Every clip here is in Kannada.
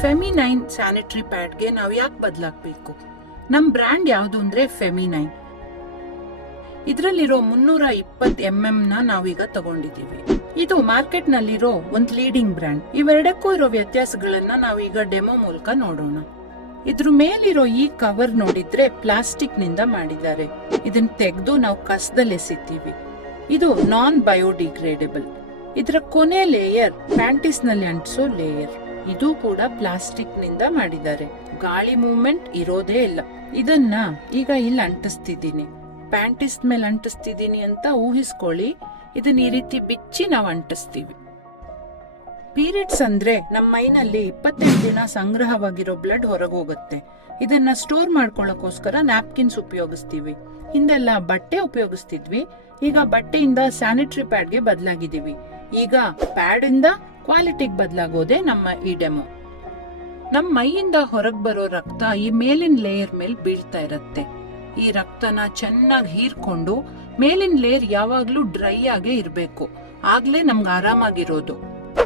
ಫೆಮಿನೈನ್ ಸ್ಯಾನಿಟರಿ ಪ್ಯಾಡ್ಗೆ ನಾವು ಯಾಕೆ ಬದಲಾಗಬೇಕು? ನಮ್ಮ ಬ್ರ್ಯಾಂಡ್ ಯಾವುದು ಅಂದ್ರೆ ಫೆಮಿನೈನ್. ಇದರಲ್ಲಿರೋ 320 mm ನಾವೀಗ ತಗೊಂಡಿದ್ದೀವಿ. ಇದು ಮಾರ್ಕೆಟ್ ನಲ್ಲಿರೋ ಒಂದು ಲೀಡಿಂಗ್ ಬ್ರ್ಯಾಂಡ್. ಇವೆರಡಕ್ಕೂ ಇರೋ ವ್ಯತ್ಯಾಸಗಳನ್ನ ನಾವೀಗ ಡೆಮೋ ಮೂಲಕ ನೋಡೋಣ. ಇದ್ರ ಮೇಲಿರೋ ಈ ಕವರ್ ನೋಡಿದ್ರೆ ಪ್ಲಾಸ್ಟಿಕ್ ನಿಂದ ಮಾಡಿದ್ದಾರೆ. ಇದನ್ನ ತೆಗೆದು ನಾವು ಕಸದಲ್ಲಿ ಎಸಿತೀವಿ. ಇದು ನಾನ್ ಬಯೋಡಿಗ್ರೇಡೇಬಲ್. ಇದರ ಕೊನೆ ಲೇಯರ್ ಪ್ಯಾಂಟಿಸ್ ನಲ್ಲಿ ಅಂಟಿಸೋ ಲೇಯರ್. ಇದು ಕೂಡ ಪ್ಲಾಸ್ಟಿಕ್ ನಿಂದ ಮಾಡಿದ್ದಾರೆ. ಗಾಳಿ ಮೂವ್ಮೆಂಟ್ ಇರೋದೇ ಇಲ್ಲ. ಇದನ್ನ ಈಗ ಇಲ್ಲಿ ಅಂಟಿಸ್ತಿದ್ದೀನಿ. ಪ್ಯಾಂಟಿಸ್ ಮೇಲೆ ಅಂಟಿಸ್ತಿದ್ದೀನಿ ಅಂತ ಊಹಿಸ್ಕೊಳ್ಳಿ. ಇದನ್ನ ಈ ರೀತಿ ಬಿಚ್ಚಿ ನಾವು ಅಂಟಿಸ್ತೀವಿ. ಪೀರಿಯಡ್ಸ್ ಅಂದ್ರೆ ನಮ್ಮ ಮೈನಲ್ಲಿ 28 ದಿನ ಸಂಗ್ರಹವಾಗಿರೋ ಬ್ಲಡ್ ಹೊರಗೆ ಹೋಗುತ್ತೆ. ಇದನ್ನ ಸ್ಟೋರ್ ಮಾಡ್ಕೊಳ್ಳೋಕೋಸ್ಕರ ನ್ಯಾಪ್ಕಿನ್ಸ್ ಉಪಯೋಗಿಸ್ತೀವಿ. ಹಿಂದೆಲ್ಲ ಬಟ್ಟೆ ಉಪಯೋಗಿಸ್ತಿದ್ವಿ. ಈಗ ಬಟ್ಟೆಯಿಂದ ಸ್ಯಾನಿಟರಿ ಪ್ಯಾಡ್ಗೆ ಬದಲಾಗಿದ್ದೀವಿ. ಈಗ ಪ್ಯಾಡ್ ಇಂದ ಕ್ವಾಲಿಟಿಗೆ ಬದಲಾಗೋದೇ ನಮ್ಮ ಈ ಡೆಮೋ. ನಮ್ಮ ಮೈಯಿಂದ ಹೊರಗೆ ಬರೋ ರಕ್ತ ಈ ಮೇಲಿನ ಲೇಯರ್ ಮೇಲೆ ಬೀಳ್ತಾ ಇರತ್ತೆ. ಈ ರಕ್ತನ ಚೆನ್ನಾಗಿ ಹೀರ್ಕೊಂಡು ಮೇಲಿನ ಲೇಯರ್ ಯಾವಾಗ್ಲೂ ಡ್ರೈ ಆಗೇ ಇರಬೇಕು. ಆಗ್ಲೇ ನಮ್ಗೆ ಆರಾಮಾಗಿರೋದು.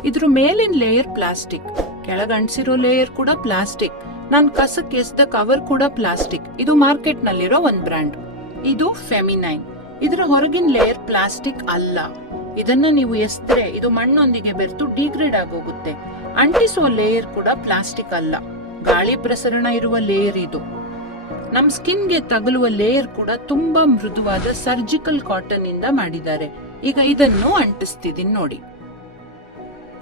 ಇದ್ರ ಮೇಲಿನ ಲೇಯರ್ ಪ್ಲಾಸ್ಟಿಕ್, ಕೆಳಗೆ ಅಂಟಿಸಿರೋ ಲೇಯರ್ ಕೂಡ ಪ್ಲಾಸ್ಟಿಕ್. ನನ್ ಕಸಕ್ಕೆ ಎಸ್ದ ಕವರ್ ಕೂಡ ಪ್ಲಾಸ್ಟಿಕ್. ಇದು ಮಾರ್ಕೆಟ್ ನಲ್ಲಿರೋ ಒಂದ್ ಬ್ರ್ಯಾಂಡ್. ಇದು ಫೆಮಿನೈನ್. ಇದರ ಹೊರಗಿನ ಲೇಯರ್ ಪ್ಲಾಸ್ಟಿಕ್ ಅಲ್ಲ. ಇದನ್ನ ನೀವು ಎಸ್ದ್ರೆ ಇದು ಮಣ್ಣೊಂದಿಗೆ ಬೆರೆತು ಡಿಗ್ರೇಡ್ ಆಗೋಗುತ್ತೆ. ಅಂಟಿಸುವ ಲೇಯರ್ ಕೂಡ ಪ್ಲಾಸ್ಟಿಕ್ ಅಲ್ಲ, ಗಾಳಿ ಪ್ರಸರಣ ಇರುವ ಲೇಯರ್ ಇದು. ನಮ್ ಸ್ಕಿನ್ಗೆ ತಗುಲುವ ಲೇಯರ್ ಕೂಡ ತುಂಬಾ ಮೃದುವಾದ ಸರ್ಜಿಕಲ್ ಕಾಟನ್ ಇಂದ ಮಾಡಿದ್ದಾರೆ. ಈಗ ಇದನ್ನು ಅಂಟಿಸ್ತಿದೀನಿ ನೋಡಿ.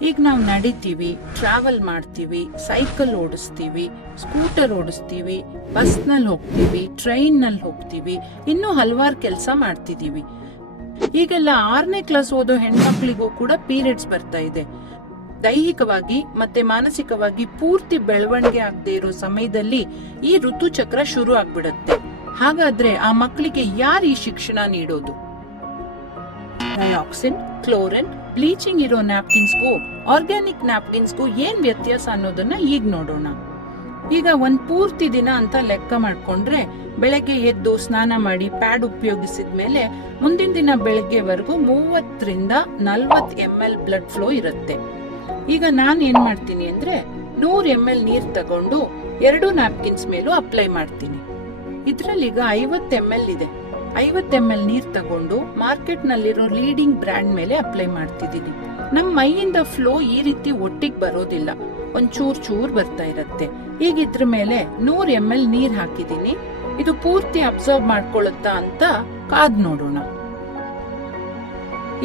ಈಗ ನಾವು ನಡಿತೀವಿ, ಟ್ರಾವೆಲ್ ಮಾಡ್ತೀವಿ, ಸೈಕಲ್ ಓಡಿಸ್ತೀವಿ, ಸ್ಕೂಟರ್ ಓಡಿಸ್ತೀವಿ, ಬಸ್ ನಲ್ಲಿ ಹೋಗ್ತೀವಿ, ಟ್ರೈನ್ ನಲ್ಲಿ ಹೋಗ್ತೀವಿ, ಇನ್ನೂ ಹಲವಾರು ಕೆಲಸ ಮಾಡ್ತಿದೀವಿ. ಈಗೆಲ್ಲ 6ನೇ ಕ್ಲಾಸ್ ಓದೋ ಹೆಣ್ಮಕ್ಳಿಗೂ ಕೂಡ ಪೀರಿಯಡ್ಸ್ ಬರ್ತಾ ಇದೆ. ದೈಹಿಕವಾಗಿ ಮತ್ತೆ ಮಾನಸಿಕವಾಗಿ ಪೂರ್ತಿ ಬೆಳವಣಿಗೆ ಆಗದೆ ಇರೋ ಸಮಯದಲ್ಲಿ ಈ ಋತುಚಕ್ರ ಶುರು ಆಗ್ಬಿಡುತ್ತೆ. ಹಾಗಾದ್ರೆ ಆ ಮಕ್ಕಳಿಗೆ ಯಾರು ಈ ಶಿಕ್ಷಣ ನೀಡೋದು? ಡಯಾಕ್ಸಿನ್, ಕ್ಲೋರಿನ್, ಬ್ಲೀಚಿಂಗ್ ಇರೋ ನ್ಯಾಪ್ಕಿನ್ಸ್ಗೂ ಆರ್ಗ್ಯಾನಿಕ್ ನ್ಯಾಪ್ಕಿನ್ಸ್ಗೂ ಏನ್ ವ್ಯತ್ಯಾಸ ಅನ್ನೋದನ್ನ ಈಗ ನೋಡೋಣ. ಈಗ ಒಂದ್ ಪೂರ್ತಿ ದಿನ ಅಂತ ಲೆಕ್ಕ ಮಾಡ್ಕೊಂಡ್ರೆ ಬೆಳಗ್ಗೆ ಎದ್ದು ಸ್ನಾನ ಮಾಡಿ ಪ್ಯಾಡ್ ಉಪಯೋಗಿಸಿದ್ಮೇಲೆ ಮುಂದಿನ ದಿನ ಬೆಳಗ್ಗೆವರೆಗೂ 30 ರಿಂದ 40 ml ಬ್ಲಡ್ ಫ್ಲೋ ಇರುತ್ತೆ. ಈಗ ನಾನ್ ಏನ್ ಮಾಡ್ತೀನಿ ಅಂದ್ರೆ 100 ml ನೀರ್ ತಗೊಂಡು 2 ನ್ಯಾಪ್ಕಿನ್ಸ್ ಮೇಲೂ ಅಪ್ಲೈ ಮಾಡ್ತೀನಿ. ಇದ್ರಲ್ಲೀಗ 50 ml ಇದೆ. 50 ml ನೀರ್ ತಗೊಂಡು ಮಾರ್ಕೆಟ್ ನಲ್ಲಿರೋ ಲೀಡಿಂಗ್ ಬ್ರ್ಯಾಂಡ್ ಮೇಲೆ ಅಪ್ಲೈ ಮಾಡ್ತಿದ್ದೀನಿ. ನಮ್ ಮೈಯಿಂದ ಫ್ಲೋ ಈ ರೀತಿ ಒಟ್ಟಿಗೆ ಬರೋದಿಲ್ಲ, ಒಂದ್ ಚೂರ್ ಬರ್ತಾ ಇರತ್ತೆ. ಈಗ ಇದ್ರ ಮೇಲೆ 100 ml ನೀರ್ ಹಾಕಿದೀನಿ. ಇದು ಪೂರ್ತಿ ಅಬ್ಸರ್ವ್ ಮಾಡ್ಕೊಳ್ಳುತ್ತಾ ಅಂತ ಕಾದ್ ನೋಡೋಣ.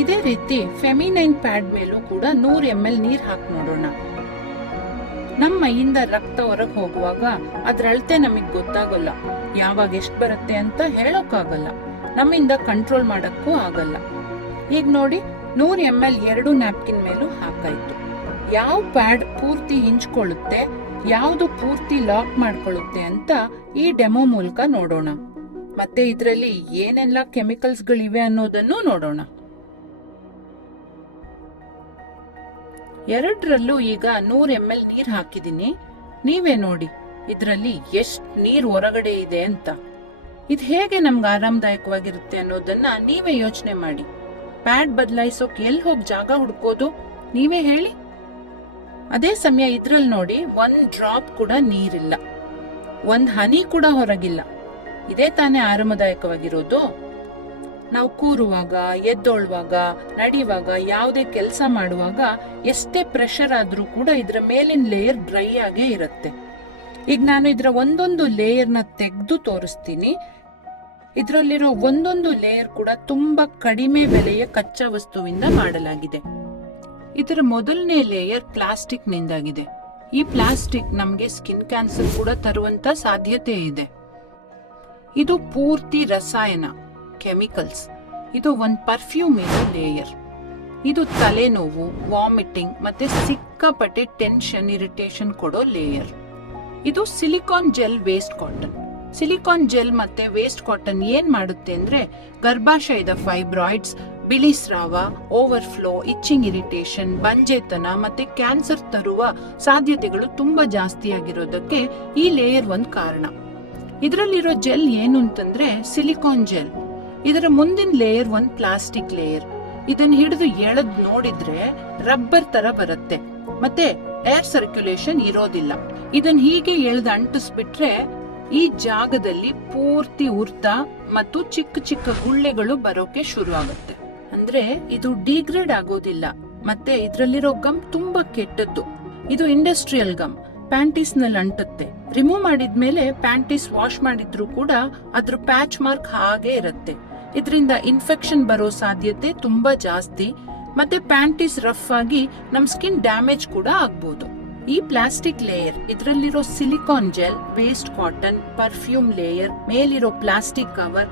ಇದೇ ರೀತಿ ಫೆಮಿನೈನ್ ಪ್ಯಾಡ್ ಮೇಲೂ ಕೂಡ 100 ml ನೀರ್ ಹಾಕಿ ನೋಡೋಣ. ನಮ್ಮ ಮೈಯಿಂದ ರಕ್ತ ಹೊರಗೆ ಹೋಗುವಾಗ ಅದ್ರ ಅಳತೆ ನಮಗ್ ಗೊತ್ತಾಗಲ್ಲ. ಯಾವಾಗ ಎಷ್ಟ್ ಬರುತ್ತೆ ಅಂತ ಹೇಳೋಕ್ಕಾಗಲ್ಲ. ನಮ್ಮಿಂದ ಕಂಟ್ರೋಲ್ ಮಾಡಕ್ಕೂ ಆಗಲ್ಲ. ಈಗ ನೋಡಿ 100 ml 2 ನ್ಯಾಪ್ಕಿನ್ ಮೇಲೂ ಹಾಕಾಯ್ತು. ಯಾವ ಪ್ಯಾಡ್ ಪೂರ್ತಿ ಹಿಂಚ್ಕೊಳ್ಳುತ್ತೆ, ಯಾವುದು ಪೂರ್ತಿ ಲಾಕ್ ಮಾಡ್ಕೊಳ್ಳುತ್ತೆ ಅಂತ ಈ ಡೆಮೋ ಮೂಲಕ ನೋಡೋಣ. ಮತ್ತೆ ಇದರಲ್ಲಿ ಏನೆಲ್ಲ ಕೆಮಿಕಲ್ಸ್ ಗಳಿವೆ ಅನ್ನೋದನ್ನು ನೋಡೋಣ. ಎರಡರಲ್ಲೂ ಈಗ 100 ml ನೀರ್ ಹಾಕಿದೀನಿ. ನೀವೇ ನೋಡಿ ಇದ್ರಲ್ಲಿ ಎಷ್ಟ್ ನೀರ್ ಹೊರಗಡೆ ಇದೆ ಅಂತ. ಇದು ಹೇಗೆ ನಮ್ಗೆ ಆರಾಮದಾಯಕವಾಗಿರುತ್ತೆ ಅನ್ನೋದನ್ನ ನೀವೇ ಯೋಚನೆ ಮಾಡಿ. ಪ್ಯಾಡ್ ಬದಲಾಯಿಸೋಕ್ ಎಲ್ಲಿ ಹೋಗಿ ಜಾಗ ಹುಡ್ಕೋದು ನೀವೇ ಹೇಳಿ. ಅದೇ ಸಮಯ ಇದ್ರಲ್ಲಿ ನೋಡಿ 1 ಡ್ರಾಪ್ ಕೂಡ ನೀರಿಲ್ಲ, 1 ಹನಿ ಕೂಡ ಹೊರಗಿಲ್ಲ. ಇದೇ ತಾನೇ ಆರಾಮದಾಯಕವಾಗಿರೋದು. ನಾವು ಕೂರುವಾಗ, ಎದ್ದೊಳ್ಳುವಾಗ, ನಡೆಯುವಾಗ, ಯಾವುದೇ ಕೆಲಸ ಮಾಡುವಾಗ ಎಷ್ಟೇ ಪ್ರೆಷರ್ ಆದ್ರೂ ಕೂಡ ಇದ್ರ ಮೇಲಿನ ಲೇಯರ್ ಡ್ರೈ ಆಗೇ ಇರುತ್ತೆ. ಈಗ ನಾನು ಇದರ ಒಂದೊಂದು ಲೇಯರ್ನ ತೆಗೆದು ತೋರಿಸ್ತೀನಿ. ಇದರಲ್ಲಿರೋ ಒಂದೊಂದು ಲೇಯರ್ ಕೂಡ ತುಂಬಾ ಕಡಿಮೆ ಬೆಲೆಯ ಕಚ್ಚಾ ವಸ್ತುವಿಂದ ಮಾಡಲಾಗಿದೆ. ಇದರ ಮೊದಲನೇ ಲೇಯರ್ ಪ್ಲಾಸ್ಟಿಕ್ ನಿಂದಾಗಿದೆ. ಈ ಪ್ಲಾಸ್ಟಿಕ್ ನಮ್ಗೆ ಸ್ಕಿನ್ ಕ್ಯಾನ್ಸರ್ ಕೂಡ ತರುವಂತ ಸಾಧ್ಯತೆ ಇದೆ. ಇದು ಪೂರ್ತಿ ರಸಾಯನ, ಕೆಮಿಕಲ್ಸ್. ಇದು ಒಂದು ಪರ್ಫ್ಯೂಮ್ ಇರೋ ಲೇಯರ್. ಇದು ತಲೆನೋವು, ವಾಮಿಟಿಂಗ್ ಮತ್ತೆ ಸಿಕ್ಕಾಪಟ್ಟೆ ಟೆನ್ಷನ್, ಇರಿಟೇಷನ್ ಕೊಡೋ ಲೇಯರ್. ಇದು silicon gel waste cotton. Silicon gel ಮತ್ತೆ ವೇಸ್ಟ್ ಕಾಟನ್ ಏನ್ ಮಾಡುತ್ತೆ ಅಂದ್ರೆ ಗರ್ಭಾಶಯದ ಫೈಬ್ರಾಯ್ಡ್ಸ್, ಬಿಳಿ ಸ್ರಾವ, ಓವರ್ಫ್ಲೋ, ಇಚ್ಚಿಂಗ್, ಇರಿಟೇಷನ್, ಬಂಜೆತನ ಮತ್ತೆ ಕ್ಯಾನ್ಸರ್ ತರುವ ಸಾಧ್ಯತೆಗಳು ತುಂಬಾ ಜಾಸ್ತಿ ಆಗಿರೋದಕ್ಕೆ ಈ ಲೇಯರ್ ಒಂದು ಕಾರಣ. ಇದರಲ್ಲಿರೋ ಜೆಲ್ ಏನು ಅಂತಂದ್ರೆ ಸಿಲಿಕಾನ್ ಜೆಲ್. ಇದರ ಮುಂದಿನ ಲೇಯರ್ ಒಂದು ಪ್ಲಾಸ್ಟಿಕ್ ಲೇಯರ್. ಇದನ್ನ ಹಿಡಿದು ಎಳೆದ್ ನೋಡಿದ್ರೆ ರಬ್ಬರ್ ತರ ಬರುತ್ತೆ. ಮತ್ತೆ ಏರ್ ಸರ್ಕ್ಯುಲೇಷನ್ ಇರೋದಿಲ್ಲ. ಇದನ್ನ ಹೀಗೆ ಎಳ್ದು ಅಂಟಿಸ್ಬಿಟ್ರೆ ಈ ಜಾಗದಲ್ಲಿ ಪೂರ್ತಿ ಉರ್ತ ಮತ್ತು ಚಿಕ್ಕ ಚಿಕ್ಕ ಗುಳ್ಳೆಗಳು ಬರೋಕೆ ಶುರು ಆಗುತ್ತೆ. ಅಂದ್ರೆ ಇದು ಡಿಗ್ರೇಡ್ ಆಗೋದಿಲ್ಲ. ಮತ್ತೆ ಇದ್ರಲ್ಲಿರೋ ಗಮ್ ತುಂಬಾ ಕೆಟ್ಟದ್ದು. ಇದು ಇಂಡಸ್ಟ್ರಿಯಲ್ ಗಮ್, ಪ್ಯಾಂಟೀಸ್ ನಲ್ಲಿ ಅಂಟುತ್ತೆ. ರಿಮೂವ್ ಮಾಡಿದ್ಮೇಲೆ ಪ್ಯಾಂಟೀಸ್ ವಾಶ್ ಮಾಡಿದ್ರು ಕೂಡ ಅದ್ರ ಪ್ಯಾಚ್ ಮಾರ್ಕ್ ಹಾಗೆ ಇರುತ್ತೆ. ಇದರಿಂದ ಇನ್ಫೆಕ್ಷನ್ ಬರೋ ಸಾಧ್ಯತೆ ತುಂಬಾ ಜಾಸ್ತಿ. ಮತ್ತೆ ಪ್ಯಾಂಟೀಸ್ ರಫ್ ಆಗಿ ನಮ್ ಸ್ಕಿನ್ ಡ್ಯಾಮೇಜ್ ಕೂಡ ಆಗ್ಬೋದು. ಈ ಪ್ಲಾಸ್ಟಿಕ್ ಲೇಯರ್, ಇದರಲ್ಲಿರೋ silicone gel, waste cotton, perfume layer, ಮೇಲಿರೋ ಪ್ಲಾಸ್ಟಿಕ್ ಕವರ್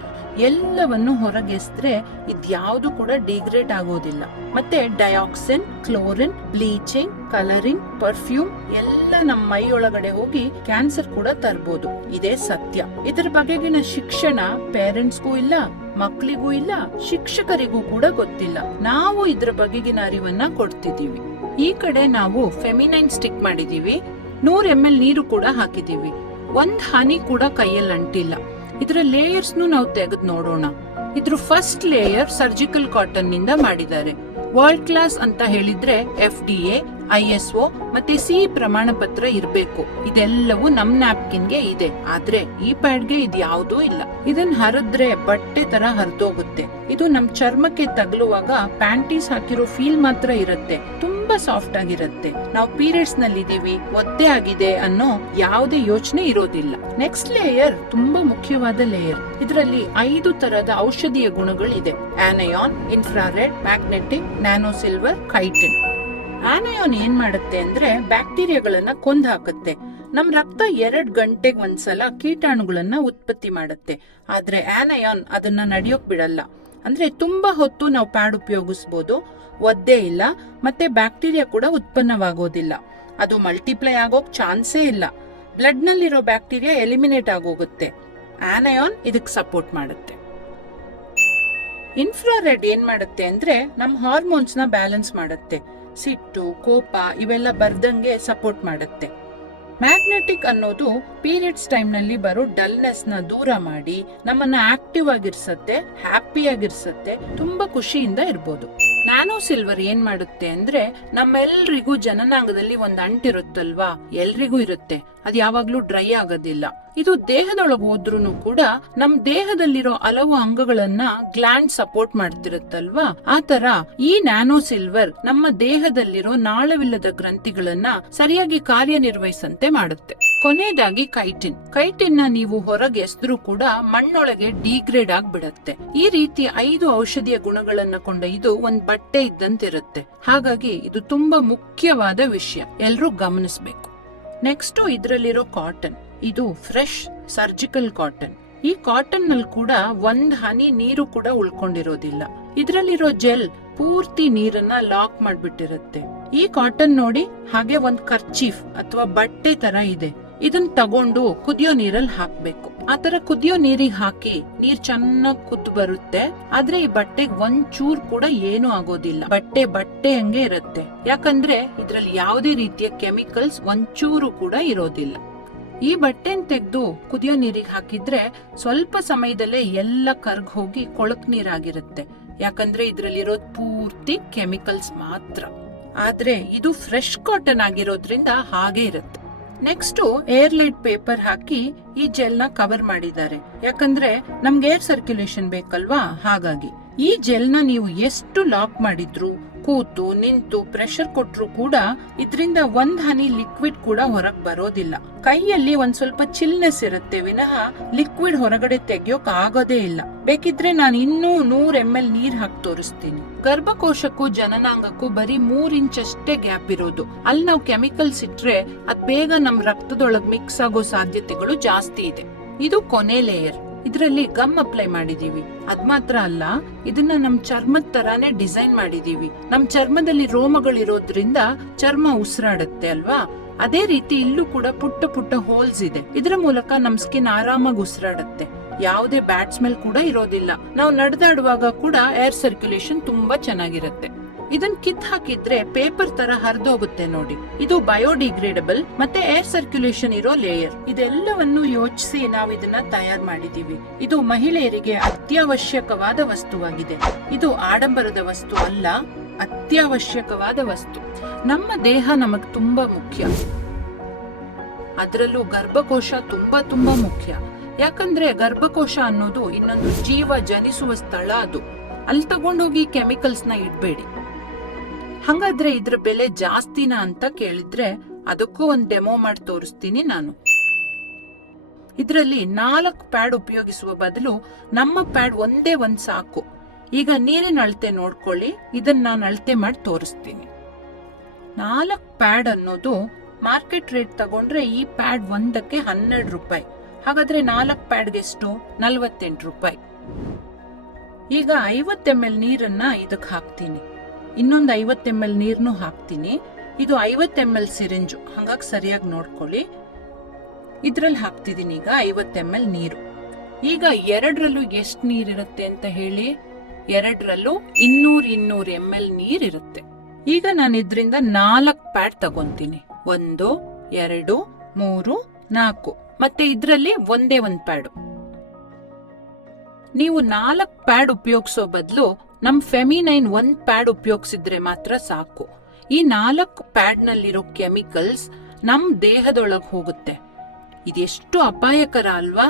ಎಲ್ಲವನ್ನು ಹೊರಗೆಸ್ದ್ರೆ ಇದ್ಯಾವುದು ಕೂಡ ಡಿಗ್ರೇಡ್ ಆಗೋದಿಲ್ಲ. ಮತ್ತೆ dioxin, chlorine, bleaching, colouring, perfume ಎಲ್ಲ ನಮ್ಮ ಮೈ ಒಳಗಡೆ ಹೋಗಿ ಕ್ಯಾನ್ಸರ್ ಕೂಡ ತರಬಹುದು. ಇದೇ ಸತ್ಯ. ಇದರ ಬಗೆಗಿನ ಶಿಕ್ಷಣ ಪೇರೆಂಟ್ಸ್ಗೂ ಇಲ್ಲ, ಮಕ್ಕಳಿಗೂ ಇಲ್ಲ, ಶಿಕ್ಷಕರಿಗೂ ಕೂಡ ಗೊತ್ತಿಲ್ಲ. ನಾವು ಇದ್ರ ಬಗೆಗಿನ ಅರಿವನ್ನ ಕೊಡ್ತಿದೀವಿ. ಈ ಕಡೆ ನಾವು ಫೆಮಿನೈನ್ ಸ್ಟಿಕ್ ಮಾಡಿದೀವಿ. 100 ml ನೀರು ಕೂಡ ಹಾಕಿದೀವಿ. ಒಂದ್ ಹನಿ ಕೂಡ ಕೈಯಲ್ಲಿ ಅಂಟಿಲ್ಲ. ಇದರ ಲೇಯರ್ಸ್ ನಾವು ತೆಗೆದು ನೋಡೋಣ. ಇದ್ರ ಫಸ್ಟ್ ಲೇಯರ್ ಸರ್ಜಿಕಲ್ ಕಾಟನ್ ನಿಂದ ಮಾಡಿದ್ದಾರೆ. ವರ್ಲ್ಡ್ ಕ್ಲಾಸ್ ಅಂತ ಹೇಳಿದ್ರೆ FDA, ISO ಮತ್ತೆ CE ಪ್ರಮಾಣ ಪತ್ರ ಇರಬೇಕು. ಇದೆಲ್ಲವೂ ನಮ್ ನ್ಯಾಪ್ಕಿನ್ಗೆ ಇದೆ. ಆದ್ರೆ ಈ ಪ್ಯಾಡ್ಗೆ ಇದ್ಯಾವುದೂ ಇಲ್ಲ. ಇದನ್ನ ಹರಿದ್ರೆ ಬಟ್ಟೆ ತರ ಹರಿದೋಗುತ್ತೆ. ಇದು ನಮ್ ಚರ್ಮಕ್ಕೆ ತಗಲುವಾಗ ಪ್ಯಾಂಟೀಸ್ ಹಾಕಿರೋ ಫೀಲ್ ಮಾತ್ರ ಇರುತ್ತೆ. ತುಂಬಾ ಸಾಫ್ಟ್ ಆಗಿರುತ್ತೆ. ನಾವು ಪೀರಿಯಡ್ಸ್ ನಲ್ಲಿ ಇದೀವಿ, ಒದ್ದೆ ಆಗಿದೆ ಅನ್ನೋ ಯಾವುದೇ ಯೋಚನೆ ಇರೋದಿಲ್ಲ. ನೆಕ್ಸ್ಟ್ ಲೇಯರ್ ತುಂಬಾ ಮುಖ್ಯವಾದ ಲೇಯರ್. ಇದರಲ್ಲಿ 5 ತರದ ಔಷಧೀಯ ಗುಣಗಳಿದೆ. Anion, infrared, magnetic, nano silver, chitin. Anion ಏನ್ ಮಾಡುತ್ತೆ ಅಂದ್ರೆ ಬ್ಯಾಕ್ಟೀರಿಯಾಗಳನ್ನ ಕೊಂದು ಹಾಕುತ್ತೆ. ನಮ್ ರಕ್ತ 2 ಗಂಟೆಗೆ ಒಂದ್ಸಲ ಕೀಟಾಣುಗಳನ್ನ ಉತ್ಪತ್ತಿ ಮಾಡುತ್ತೆ. ಆದ್ರೆ ಆನಯಾನ್ ಅದನ್ನ ನಡೆಯೋಕ್ ಬಿಡಲ್ಲ. ಅಂದ್ರೆ ತುಂಬಾ ಹೊತ್ತು ನಾವು ಪ್ಯಾಡ್ ಉಪಯೋಗಿಸಬಹುದು, ಒದ್ದೆ ಇಲ್ಲ, ಮತ್ತೆ ಬ್ಯಾಕ್ಟೀರಿಯಾ ಕೂಡ ಉತ್ಪನ್ನವಾಗೋದಿಲ್ಲ. ಅದು ಮಲ್ಟಿಪ್ಲೈ ಆಗೋಕ್ ಚಾನ್ಸೇ ಇಲ್ಲ. ಬ್ಲಡ್ ನಲ್ಲಿರೋ ಬ್ಯಾಕ್ಟೀರಿಯಾ ಎಲಿಮಿನೇಟ್ ಆಗೋಗುತ್ತೆ. ಆನಯಾನ್ ಇದಕ್ ಸಪೋರ್ಟ್ ಮಾಡುತ್ತೆ. ಇನ್ಫ್ರಾರೆಡ್ ಏನ್ ಮಾಡುತ್ತೆ ಅಂದ್ರೆ ನಮ್ ಹಾರ್ಮೋನ್ಸ್ ನ ಬ್ಯಾಲೆನ್ಸ್ ಮಾಡುತ್ತೆ. ಸಿಟ್ಟು, ಕೋಪ ಇವೆಲ್ಲ ಬರ್ದಂಗೆ ಸಪೋರ್ಟ್ ಮಾಡುತ್ತೆ. ಮ್ಯಾಗ್ನೆಟಿಕ್ ಅನ್ನೋದು ಪೀರಿಯಡ್ಸ್ ಟೈಮ್ ನಲ್ಲಿ ಬರೋ ಡಲ್ನೆಸ್ ನ ದೂರ ಮಾಡಿ ನಮ್ಮನ್ನ ಆಕ್ಟಿವ್ ಆಗಿರ್ಸತ್ತೆ, ಹ್ಯಾಪಿ ಆಗಿರ್ಸತ್ತೆ, ತುಂಬಾ ಖುಷಿಯಿಂದ ಇರ್ಬೋದು. ನ್ಯಾನೋ ಸಿಲ್ವರ್ ಏನ್ ಮಾಡುತ್ತೆ ಅಂದ್ರೆ ನಮ್ಮೆಲ್ರಿಗೂ ಜನನಾಂಗದಲ್ಲಿ ಒಂದ್ ಅಂಟಿರುತ್ತಲ್ವಾ, ಎಲ್ರಿಗೂ ಇರುತ್ತೆ. ಅದ್ ಯಾವಾಗ್ಲೂ ಡ್ರೈ ಆಗೋದಿಲ್ಲ. ಇದು ದೇಹದೊಳಗೆ ಹೋದ್ರೂ ಕೂಡ ನಮ್ ದೇಹದಲ್ಲಿರೋ ಹಲವು ಅಂಗಗಳನ್ನ ಗ್ಲ್ಯಾಂಡ್ ಸಪೋರ್ಟ್ ಮಾಡ್ತಿರುತ್ತಲ್ವಾ, ಆತರ ಈ ನ್ಯಾನೋ ಸಿಲ್ವರ್ ನಮ್ಮ ದೇಹದಲ್ಲಿರೋ ನಾಳವಿಲ್ಲದ ಗ್ರಂಥಿಗಳನ್ನ ಸರಿಯಾಗಿ ಕಾರ್ಯನಿರ್ವಹಿಸಂತೆ ಮಾಡುತ್ತೆ. ಕೊನೆಯದಾಗಿ ಕೈಟಿನ್ ನ ನೀವು ಹೊರಗೆ ಎಸ್ದ್ರೂ ಕೂಡ ಮಣ್ಣೊಳಗೆ ಡಿಗ್ರೇಡ್ ಆಗ್ಬಿಡತ್ತೆ. ಈ ರೀತಿ 5 ಔಷಧಿಯ ಗುಣಗಳನ್ನ ಕೊಂಡ ಇದು ಒಂದ್ ಬಟ್ಟೆ ಇದ್ದಂತಿರುತ್ತೆ. ಹಾಗಾಗಿ ಇದು ತುಂಬಾ ಮುಖ್ಯವಾದ ವಿಷಯ, ಎಲ್ರೂ ಗಮನಿಸಬೇಕು. ನೆಕ್ಸ್ಟ್ ಇದ್ರಲ್ಲಿರೋ ಕಾಟನ್, ಇದು ಫ್ರೆಶ್ ಸರ್ಜಿಕಲ್ ಕಾಟನ್. ಈ ಕಾಟನ್ ನಲ್ಲಿ ಕೂಡ ಒಂದ್ ಹನಿ ನೀರು ಕೂಡ ಉಳ್ಕೊಂಡಿರೋದಿಲ್ಲ. ಇದ್ರಲ್ಲಿರೋ ಜೆಲ್ ಪೂರ್ತಿ ನೀರನ್ನ ಲಾಕ್ ಮಾಡ್ಬಿಟ್ಟಿರುತ್ತೆ. ಈ ಕಾಟನ್ ನೋಡಿ ಹಾಗೆ ಒಂದ್ ಕರ್ಚೀಫ್ ಅಥವಾ ಬಟ್ಟೆ ತರ ಇದೆ. ಇದನ್ನ ತಗೊಂಡು ಕುದಿಯೋ ನೀರಲ್ಲಿ ಹಾಕ್ಬೇಕು. ಆತರ ಕುದಿಯೋ ನೀರಿಗೆ ಹಾಕಿ ನೀರ್ ಚೆನ್ನಾಗಿ ಕುದ್ದು ಬರುತ್ತೆ. ಆದ್ರೆ ಈ ಬಟ್ಟೆಗೆ ಒಂದ್ ಚೂರ್ ಕೂಡ ಏನು ಆಗೋದಿಲ್ಲ. ಬಟ್ಟೆ ಹಂಗೆ ಇರುತ್ತೆ. ಯಾಕಂದ್ರೆ ಇದ್ರಲ್ಲಿ ಯಾವುದೇ ರೀತಿಯ ಕೆಮಿಕಲ್ಸ್ ಒಂಚೂರು ಕೂಡ ಇರೋದಿಲ್ಲ. ಈ ಬಟ್ಟೆನ್ ತೆಗೆದು ಕುದಿಯೋ ನೀರಿಗೆ ಹಾಕಿದ್ರೆ ಸ್ವಲ್ಪ ಸಮಯದಲ್ಲೇ ಎಲ್ಲ ಕರ್ಗ್ ಹೋಗಿ ಕೊಳಕ್ ನೀರಾಗಿರುತ್ತೆ. ಯಾಕಂದ್ರೆ ಇದ್ರಲ್ಲಿರೋದು ಪೂರ್ತಿ ಕೆಮಿಕಲ್ಸ್ ಮಾತ್ರ. ಆದ್ರೆ ಇದು ಫ್ರೆಶ್ ಕಾಟನ್ ಆಗಿರೋದ್ರಿಂದ ಹಾಗೆ ಇರುತ್ತೆ. ನೆಕ್ಸ್ಟ್ ಏರ್ಲೈಟ್ ಪೇಪರ್ ಹಾಕಿ ಈ ಜೆಲ್ ನ ಕವರ್ ಮಾಡಿದ್ದಾರೆ. ಯಾಕಂದ್ರೆ ನಮ್ಗೆ ಏರ್ ಸರ್ಕ್ಯುಲೇಷನ್ ಬೇಕಲ್ವಾ, ಹಾಗಾಗಿ ಈ ಜೆಲ್ ನ ನೀವು ಎಷ್ಟು ಲಾಕ್ ಮಾಡಿದ್ರು, ಕೂತು ನಿಂತು ಪ್ರೆಷರ್ ಕೊಟ್ರು ಕೂಡ ಇದರಿಂದ ಒಂದ್ ಹನಿ ಲಿಕ್ವಿಡ್ ಕೂಡ ಹೊರಗ್ ಬರೋದಿಲ್ಲ. ಕೈಯಲ್ಲಿ ಒಂದ್ ಸ್ವಲ್ಪ ಚಿಲ್ನೆಸ್ ಇರುತ್ತೆ ವಿನಃ ಲಿಕ್ವಿಡ್ ಹೊರಗಡೆ ತೆಗಿಯೋಕ್ ಆಗೋದೇ ಇಲ್ಲ. ಬೇಕಿದ್ರೆ ನಾನು ಇನ್ನೂ 100 ml ನೀರ್ ಹಾಕಿ ತೋರಿಸ್ತೀನಿ. ಗರ್ಭಕೋಶಕ್ಕೂ ಜನನಾಂಗಕ್ಕೂ ಬರೀ 3 ಇಂಚ್ ಅಷ್ಟೇ ಗ್ಯಾಪ್ ಇರೋದು. ಅಲ್ಲಿ ನಾವು ಕೆಮಿಕಲ್ಸ್ ಇಟ್ರೆ ಅದ್ ಬೇಗ ನಮ್ ರಕ್ತದೊಳಗ್ ಮಿಕ್ಸ್ ಆಗೋ ಸಾಧ್ಯತೆಗಳು ಜಾಸ್ತಿ ಇದೆ. ಇದು ಕೊನೆ ಲೇಯರ್. ಇದರಲ್ಲಿ ಗಮ್ ಅಪ್ಲೈ ಮಾಡಿದೀವಿ. ಅದ್ ಮಾತ್ರ ಅಲ್ಲ, ಇದನ್ನ ನಮ್ ಚರ್ಮದ ತರಾನೇ ಡಿಸೈನ್ ಮಾಡಿದೀವಿ. ನಮ್ ಚರ್ಮದಲ್ಲಿ ರೋಮಗಳಿರೋದ್ರಿಂದ ಚರ್ಮ ಉಸಿರಾಡುತ್ತೆ ಅಲ್ವಾ, ಅದೇ ರೀತಿ ಇಲ್ಲೂ ಕೂಡ ಪುಟ್ಟ ಪುಟ್ಟ ಹೋಲ್ಸ್ ಇದೆ. ಇದರ ಮೂಲಕ ನಮ್ ಸ್ಕಿನ್ ಆರಾಮಾಗಿ ಉಸಿರಾಡುತ್ತೆ. ಯಾವುದೇ ಬ್ಯಾಡ್ ಸ್ಮೆಲ್ ಕೂಡ ಇರೋದಿಲ್ಲ. ನಾವು ನಡೆದಾಡುವಾಗ ಕೂಡ ಏರ್ ಸರ್ಕ್ಯುಲೇಷನ್ ತುಂಬಾ ಚೆನ್ನಾಗಿರುತ್ತೆ. ಇದನ್ ಕಿತ್ ಹಾಕಿದ್ರೆ ಪೇಪರ್ ತರ ಹರಿದೋಗುತ್ತೆ ನೋಡಿ. ಇದು ಬಯೋಡಿಗ್ರೇಡಬಲ್ ಮತ್ತೆ ಏರ್ ಸರ್ಕ್ಯುಲೇಷನ್ ಇರೋ ಲೇಯರ್. ಇದೆಲ್ಲವನ್ನು ಯೋಚಿಸಿ ನಾವು ಇದನ್ನ ತಯಾರು ಮಾಡಿದೀವಿ. ಇದು ಮಹಿಳೆಯರಿಗೆ ಅತ್ಯವಶ್ಯಕವಾದ ವಸ್ತುವಾಗಿದೆ. ಇದು ಆಡಂಬರದ ವಸ್ತು ಅಲ್ಲ, ಅತ್ಯವಶ್ಯಕವಾದ ವಸ್ತು. ನಮ್ಮ ದೇಹ ನಮಗ್ ತುಂಬಾ ಮುಖ್ಯ, ಅದರಲ್ಲೂ ಗರ್ಭಕೋಶ ತುಂಬಾ ಮುಖ್ಯ. ಯಾಕಂದ್ರೆ ಗರ್ಭಕೋಶ ಅನ್ನೋದು ಇನ್ನೊಂದು ಜೀವ ಜನಿಸುವ ಸ್ಥಳ. ಅದು ಅಲ್ಲಿ ತಗೊಂಡೋಗಿ ಕೆಮಿಕಲ್ಸ್ ನ ಇಡ್ಬೇಡಿ. ಹಂಗಾದ್ರೆ ಇದ್ರ ಬೆಲೆ ಜಾಸ್ತಿನಾ ಅಂತ ಕೇಳಿದ್ರೆ ಅದಕ್ಕೂ ಒಂದ್ ಡೆಮೋ ಮಾಡಿ ತೋರಿಸ್ತೀನಿ ನಾನು. ಇದರಲ್ಲಿ 4 ಪ್ಯಾಡ್ ಉಪಯೋಗಿಸುವ ಬದಲು ನಮ್ಮ ಪ್ಯಾಡ್ ಒಂದೇ ಒಂದ್ ಸಾಕು. ಈಗ ನೀರಿನ ಅಳತೆ ನೋಡ್ಕೊಳ್ಳಿ, ಇದನ್ನ ನಾನು ಅಳತೆ ಮಾಡಿ ತೋರಿಸ್ತೀನಿ. 4 ಪ್ಯಾಡ್ ಅನ್ನೋದು ಮಾರ್ಕೆಟ್ ರೇಟ್ ತಗೊಂಡ್ರೆ ಈ ಪ್ಯಾಡ್ ಒಂದಕ್ಕೆ 12 ರೂಪಾಯಿ. ಹಾಗಾದ್ರೆ 4 ಪ್ಯಾಡ್ಗೆ ಎಷ್ಟು? 48 ರೂಪಾಯಿ. ಈಗ 50 ml ನೀರನ್ನ ಇದಕ್ಕೆ ಹಾಕ್ತೀನಿ. ಇನ್ನೊಂದು 50 ml ನೀರ್ನು ಹಾಕ್ತೀನಿ. ಇದು 50 ml ಸಿರಿಂಜು, ಹಂಗಾಗಿ ಸರಿಯಾಗಿ ನೋಡ್ಕೊಳ್ಳಿ. ಇದ್ರಲ್ಲಿ ಹಾಕ್ತಿದ್ದೀನಿ ಈಗ 50 ml ನೀರು. ಈಗ ಎರಡರಲ್ಲೂ ಎಷ್ಟು ನೀರಿರುತ್ತೆ ಅಂತ ಹೇಳಿ? ಎರಡರಲ್ಲೂ 200 ml ನೀರಿರುತ್ತೆ. ಈಗ ನಾನು ಇದರಿಂದ 4 ಪ್ಯಾಡ್ ತಗೊಂತೀನಿ. 1, 2, 3, 4. ಮತ್ತೆ ಇದರಲ್ಲಿ ಒಂದೇ ಒಂದು ಪ್ಯಾಡು. ನೀವು 4 ಪ್ಯಾಡ್ ಉಪಯೋಗಿಸೋ ಬದಲು ನಮ್ ಫೆಮಿನೈನ್ 1 ಪ್ಯಾಡ್ ಉಪಯೋಗಿಸಿದ್ರೆ ಮಾತ್ರ ಸಾಕು. ಈ 4 ಪ್ಯಾಡ್ ನಲ್ಲಿರೋ ಕೆಮಿಕಲ್ಸ್ ನಮ್ ದೇಹದೊಳಗ್ ಹೋಗುತ್ತೆ. ಇದೆಷ್ಟು ಅಪಾಯಕರ ಅಲ್ವಾ?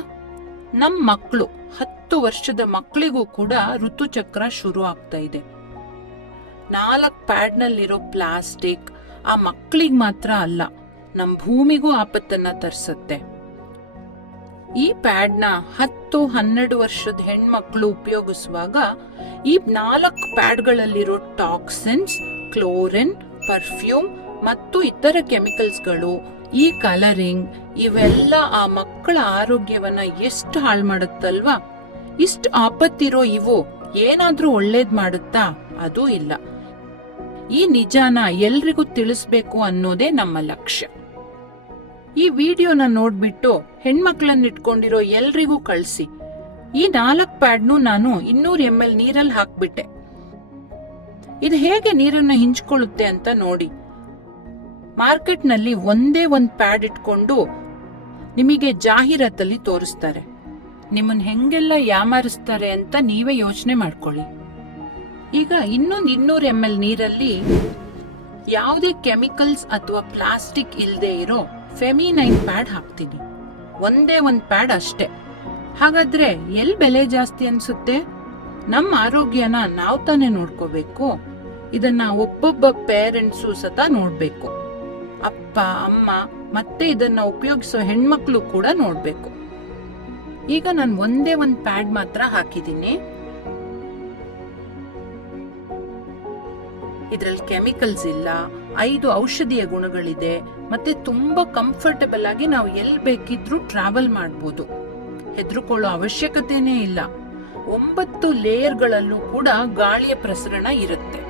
ನಮ್ ಮಕ್ಕಳು 10 ವರ್ಷದ ಮಕ್ಕಳಿಗೂ ಕೂಡ ಋತುಚಕ್ರ ಶುರು ಆಗ್ತಾ ಇದೆ. 4 ಪ್ಯಾಡ್ ನಲ್ಲಿರೋ ಪ್ಲಾಸ್ಟಿಕ್ ಆ ಮಕ್ಕಳಿಗೆ ಮಾತ್ರ ಅಲ್ಲ, ನಮ್ ಭೂಮಿಗೂ ಆಪತ್ತನ್ನ ತರಿಸುತ್ತೆ. ಈ ಪ್ಯಾಡ್ ನ 10-12 ವರ್ಷದ ಹೆಣ್ಮಕ್ಳು ಉಪಯೋಗಿಸುವಾಗ ಈ 4 ಪ್ಯಾಡ್ಗಳಲ್ಲಿರೋ ಟಾಕ್ಸಿನ್ಸ್, ಕ್ಲೋರಿನ್, ಪರ್ಫ್ಯೂಮ್ ಮತ್ತು ಇತರ ಕೆಮಿಕಲ್ಸ್ಗಳು, ಈ ಕಲರಿಂಗ್ ಇವೆಲ್ಲ ಆ ಮಕ್ಕಳ ಆರೋಗ್ಯವನ್ನ ಎಷ್ಟು ಹಾಳು ಮಾಡುತ್ತಲ್ವಾ? ಇಷ್ಟು ಆಪತ್ತಿರೋ ಇವು ಏನಾದ್ರೂ ಒಳ್ಳೇದ್ ಮಾಡುತ್ತಾ? ಅದೂ ಇಲ್ಲ. ಈ ನಿಜಾನ ಎಲ್ರಿಗೂ ತಿಳಿಸ್ಬೇಕು ಅನ್ನೋದೇ ನಮ್ಮ ಲಕ್ಷ್ಯ. ಈ ವಿಡಿಯೋನ ನೋಡ್ಬಿಟ್ಟು ಹೆಣ್ಮಕ್ಳನ್ನ ಇಟ್ಕೊಂಡಿರೋ ಎಲ್ರಿಗೂ ಕಳಿಸಿ. ಈ 4 ಪ್ಯಾಡ್ನು ನಾನು 200 ml ನೀರಲ್ಲಿ ಹಾಕ್ಬಿಟ್ಟೆ. ಇದು ಹೇಗೆ ನೀರನ್ನ ಹಿಂಚ್ಕೊಳ್ಳುತ್ತೆ ಅಂತ ನೋಡಿ. ಮಾರ್ಕೆಟ್ ನಲ್ಲಿ ಒಂದೇ ಒಂದು ಪ್ಯಾಡ್ ಇಟ್ಕೊಂಡು ನಿಮಗೆ ಜಾಹೀರಾತಲ್ಲಿ ತೋರಿಸ್ತಾರೆ. ನಿಮ್ಮನ್ನ ಹೆಂಗೆಲ್ಲ ಯಾಮಾರಿಸ್ತಾರೆ ಅಂತ ನೀವೇ ಯೋಚನೆ ಮಾಡ್ಕೊಳ್ಳಿ. ಈಗ ಇನ್ನೊಂದು 200 ml ನೀರಲ್ಲಿ ಯಾವುದೇ ಕೆಮಿಕಲ್ಸ್ ಅಥವಾ ಪ್ಲಾಸ್ಟಿಕ್ ಇಲ್ಲದೆ ಇರೋ ಫೆಮಿನೈನ್ ಪ್ಯಾಡ್ ಹಾಕ್ತೀನಿ. ಒಂದೇ ಒಂದು ಪ್ಯಾಡ್ ಅಷ್ಟೇ. ಹಾಗಾದ್ರೆ ಎಲ್ ಬೆಲೆ ಜಾಸ್ತಿ ಅನ್ಸುತ್ತೆ? ನಮ್ಮ ಆರೋಗ್ಯನ ನಾವು ತಾನೇ ನೋಡ್ಕೋಬೇಕು. ಇದನ್ನ ಒಬ್ಬೊಬ್ಬ ಪೇರೆಂಟ್ಸು ಸತ ನೋಡ್ಬೇಕು. ಅಪ್ಪ, ಅಮ್ಮ ಮತ್ತೆ ಇದನ್ನ ಉಪಯೋಗಿಸೋ ಹೆಣ್ಮಕ್ಳು ಕೂಡ ನೋಡ್ಬೇಕು. ಈಗ ನಾನು ಒಂದೇ ಒಂದು ಪ್ಯಾಡ್ ಮಾತ್ರ ಹಾಕಿದ್ದೀನಿ. ಇದ್ರಲ್ಲಿ ಕೆಮಿಕಲ್ಸ್ ಇಲ್ಲ, 5 ಔಷಧೀಯ ಗುಣಗಳಿದೆ, ಮತ್ತೆ ತುಂಬಾ ಕಂಫರ್ಟಬಲ್ ಆಗಿ ನಾವು ಎಲ್ಲಿ ಬೇಕಿದ್ರೂ ಟ್ರಾವೆಲ್ ಮಾಡಬಹುದು. ಹೆದರ್ಕೊಳ್ಳೋ ಅವಶ್ಯಕತೆನೇ ಇಲ್ಲ. 9 ಲೇಯರ್ಗಳಲ್ಲೂ ಕೂಡ ಗಾಳಿಯ ಪ್ರಸರಣ ಇರುತ್ತೆ.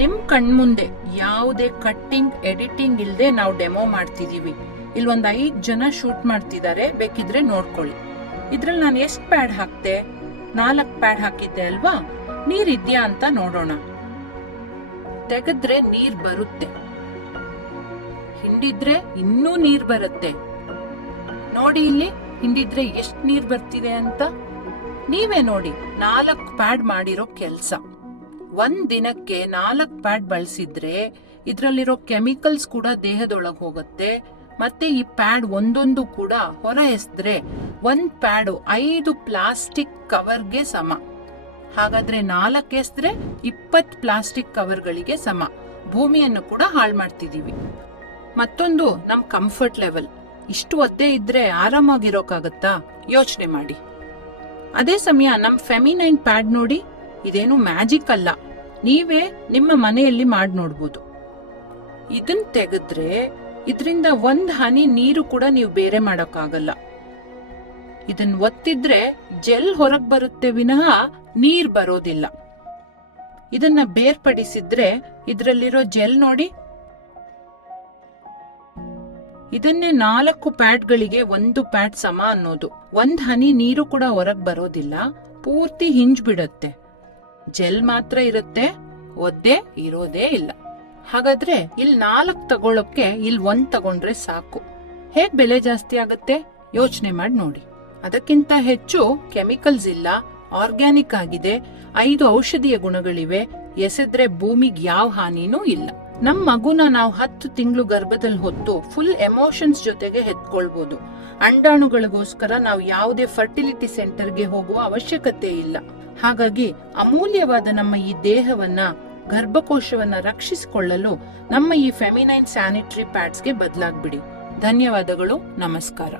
ನಿಮ್ ಕಣ್ಮುಂದೆ ಯಾವುದೇ ಕಟ್ಟಿಂಗ್, ಎಡಿಟಿಂಗ್ ಇಲ್ಲದೆ ನಾವು ಡೆಮೋ ಮಾಡ್ತಿದೀವಿ. ಇಲ್ಲಿ ಒಂದು 5 ಜನ ಶೂಟ್ ಮಾಡ್ತಿದ್ದಾರೆ, ಬೇಕಿದ್ರೆ ನೋಡ್ಕೊಳ್ಳಿ. ಇದ್ರಲ್ಲಿ ನಾನು ಎಷ್ಟು ಪ್ಯಾಡ್ ಹಾಕ್ತೆ? 4 ಪ್ಯಾಡ್ ಹಾಕಿದ್ದೆ ಅಲ್ವಾ? ನೀರಿದ್ಯಾ ಅಂತ ನೋಡೋಣ. ತೆಗೆದ್ರೆ ನೀರ್ ಬರುತ್ತೆ, ಹಿಂಡಿದ್ರೆ ಇನ್ನೂ ನೀರ್ ಬರುತ್ತೆ. ನೋಡಿ ಇಲ್ಲಿ ಹಿಂಡಿದ್ರೆ ಎಷ್ಟು ನೀರ್ ಬರ್ತಿದೆ ಅಂತ ನೀವೇ ನೋಡಿ. 4 ಪ್ಯಾಡ್ ಮಾಡಿರೋ ಕೆಲ್ಸ. ಒಂದ್ ದಿನಕ್ಕೆ 4 ಪ್ಯಾಡ್ ಬಳಸಿದ್ರೆ ಇದ್ರಲ್ಲಿರೋ ಕೆಮಿಕಲ್ಸ್ ಕೂಡ ದೇಹದೊಳಗ್ ಹೋಗುತ್ತೆ. ಮತ್ತೆ ಈ ಪ್ಯಾಡ್ ಒಂದೊಂದು ಕೂಡ ಹೊರ ಎಸೆದ್ರೆ 1 ಪ್ಯಾಡ್ 5 ಪ್ಲಾಸ್ಟಿಕ್ ಕವರ್ಗೆ ಸಮ. ಹಾಗಾದ್ರೆ 4 ಎಸೆದ್ರೆ 20 ಪ್ಲಾಸ್ಟಿಕ್ ಕವರ್ಗಳಿಗೆ ಸಮ. ಭೂಮಿಯನ್ನು ಕೂಡ ಹಾಳು ಮಾಡ್ತಿದೀವಿ. ಮತ್ತೊಂದು ನಮ್ ಕಂಫರ್ಟ್ ಲೆವೆಲ್. ಇಷ್ಟು ಒದ್ದೆ ಇದ್ರೆ ಆರಾಮಾಗಿರೋಕಾಗತ್ತಾ? ಯೋಚನೆ ಮಾಡಿ. ಅದೇ ಸಮಯ ನಮ್ ಫೆಮಿನೈನ್ ಪ್ಯಾಡ್ ನೋಡಿ, ಇದೇನು ಮ್ಯಾಜಿಕ್ ಅಲ್ಲ, ನೀವೇ ನಿಮ್ಮ ಮನೆಯಲ್ಲಿ ಮಾಡಿ ನೋಡ್ಬೋದು. ಇದನ್ ತೆಗೆದ್ರೆ ಇದರಿಂದ 1 ಹನಿ ನೀರು ಕೂಡ ನೀವು ಬೇರೆ ಮಾಡೋಕ್ಕಾಗಲ್ಲ. ಇದನ್ ಒತ್ತಿದ್ರೆ ಜೆಲ್ ಹೊರಗ್ ಬರುತ್ತೆ ವಿನಃ ನೀರ್ ಬರೋದಿಲ್ಲ. ಇದನ್ನ ಬೇರ್ಪಡಿಸಿದ್ರೆ ಇದರಲ್ಲಿರೋ ಜೆಲ್ ನೋಡಿ. ಇದನ್ನೇ 4 ಪ್ಯಾಡ್ಗಳಿಗೆ 1 ಪ್ಯಾಡ್ ಸಮ ಅನ್ನೋದು. 1 ಹನಿ ನೀರು ಕೂಡ ಹೊರಗ್ ಬರೋದಿಲ್ಲ, ಪೂರ್ತಿ ಹಿಂಜ್ ಬಿಡತ್ತೆ. ಜೆಲ್ ಮಾತ್ರ ಇರುತ್ತೆ, ಒದ್ದೆ ಇರೋದೇ ಇಲ್ಲ. ಹಾಗಾದ್ರೆ ಇಲ್ಲಿ 4 ತಗೊಳ್ಳೋಕೆ ಇಲ್ಲಿ 1 ತಗೊಂಡ್ರೆ ಸಾಕು. ಹೇಗ್ ಬೆಲೆ ಜಾಸ್ತಿ ಆಗತ್ತೆ ಯೋಚನೆ ಮಾಡಿ ನೋಡಿ. ಅದಕ್ಕಿಂತ ಹೆಚ್ಚು ಕೆಮಿಕಲ್ಸ್ ಇಲ್ಲ, ಆರ್ಗ್ಯಾನಿಕ್ ಆಗಿದೆ, 5 ಔಷಧೀಯ ಗುಣಗಳಿವೆ. ಎಸೆದ್ರೆ ಭೂಮಿಗ್ ಯಾವ ಹಾನಿನೂ ಇಲ್ಲ. ನಮ್ ಮಗುನ ನಾವು 10 ತಿಂಗಳು ಗರ್ಭದಲ್ಲಿ ಹೊತ್ತು ಫುಲ್ ಎಮೋಷನ್ಸ್ ಜೊತೆಗೆ ಹೆತ್ಕೊಳ್ಬಹುದು. ಅಂಡಾಣುಗಳಿಗೋಸ್ಕರ ನಾವು ಯಾವುದೇ ಫರ್ಟಿಲಿಟಿ ಸೆಂಟರ್ಗೆ ಹೋಗುವ ಅವಶ್ಯಕತೆ ಇಲ್ಲ. ಹಾಗಾಗಿ ಅಮೂಲ್ಯವಾದ ನಮ್ಮ ಈ ದೇಹವನ್ನ, ಗರ್ಭಕೋಶವನ್ನ ರಕ್ಷಿಸಿಕೊಳ್ಳಲು ನಮ್ಮ ಈ ಫೆಮಿನೈನ್ ಸ್ಯಾನಿಟರಿ ಪ್ಯಾಡ್ಸ್ಗೆ ಬದಲಾಗ್ಬಿಡಿ. ಧನ್ಯವಾದಗಳು. ನಮಸ್ಕಾರ.